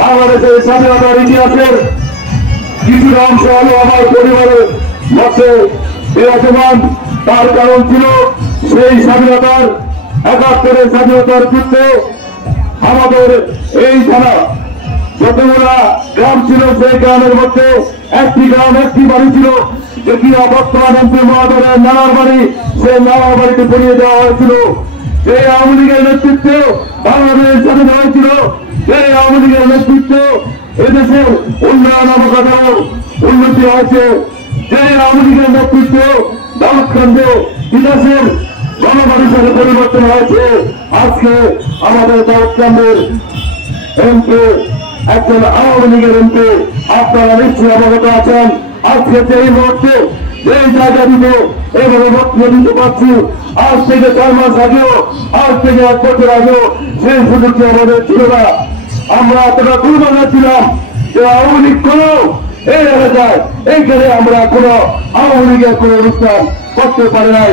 বাংলাদেশের স্বাধীনতার ইতিহাসের কিছুটা অংশ হলো আমার পরিবারের মধ্যে বিরাজমান। তার কারণ ছিল সেই স্বাধীনতার ৭১-এর স্বাধীনতার যুদ্ধে আমাদের এই থানা যতগুলা গ্রাম ছিল সেই গ্রামের মধ্যে একটি গ্রাম একটি বাড়ি ছিল, যেটি বর্তমান এমপি মহোদয়ের নানার বাড়ি, সেই নানার বাড়িতে পড়িয়ে দেওয়া হয়েছিল। সেই আওয়ামী লীগের নেতৃত্বে বাংলাদেশ স্বাধীন হয়েছিল। সেই আওয়ামী লীগের নেতৃত্বে এদেশের উন্নয়ন অবকাঠামোর উন্নতি হয়েছে। সেই আওয়ামী লীগের নেতৃত্বে দাউদকান্দে বিকাশের গণপরিষদে পরিবর্তন হয়েছে। আজকে আমাদের দাউদকান্দের এমপি একজন আওয়ামী লীগের এমপি, আপনারা নিশ্চয়ই অবগত আছেন। আজকে এই মুহূর্তে এই জায়গা দিতে এভাবে বক্তব্য দিতে পারছি, আজ থেকে 4 মাস আগেও, আজ থেকে 1 বছর আগেও সেই সুযোগটি আমাদের ছিল না। আমরা এতটা দুর্বল ছিলাম যে আওয়ামী লীগ কোন এই এলাকায় এইখানে আমরা কোন আওয়ামী লীগের কোন অনুষ্ঠান করতে পারি নাই।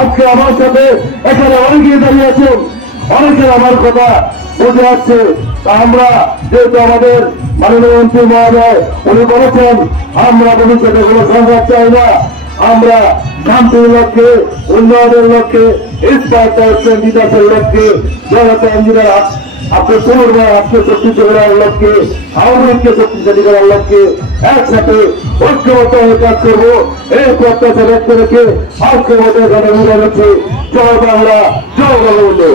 আজকে আমার সাথে এখানে অনেকেই দাঁড়িয়ে আছেন, অনেকের আমার কথা বুঝে আসছে। আমরা যেহেতু আমাদের মাননীয় মন্ত্রী মহোদয় উনি বলেছেন আমরা ভবিষ্যতে কোনো সংঘাত চাই না, আমরা শান্তির লক্ষ্যে, উন্নয়নের লক্ষ্যে, ইস্পাত বিকাশের লক্ষ্যে, জনতা ইঞ্জিনিয়ার আপনার পুনর্বার আপনার শক্তিশালী করার লক্ষ্যে, আওয়ামী লীগকে শক্তিশালী করার লক্ষ্যে একসাথে ঐক্যবদ্ধ হয়ে কাজ করবো। এই প্রত্যাশা ব্যক্ত রেখে আজকের মধ্যে জয় বাংলা, জয় বঙ্গবন্ধু।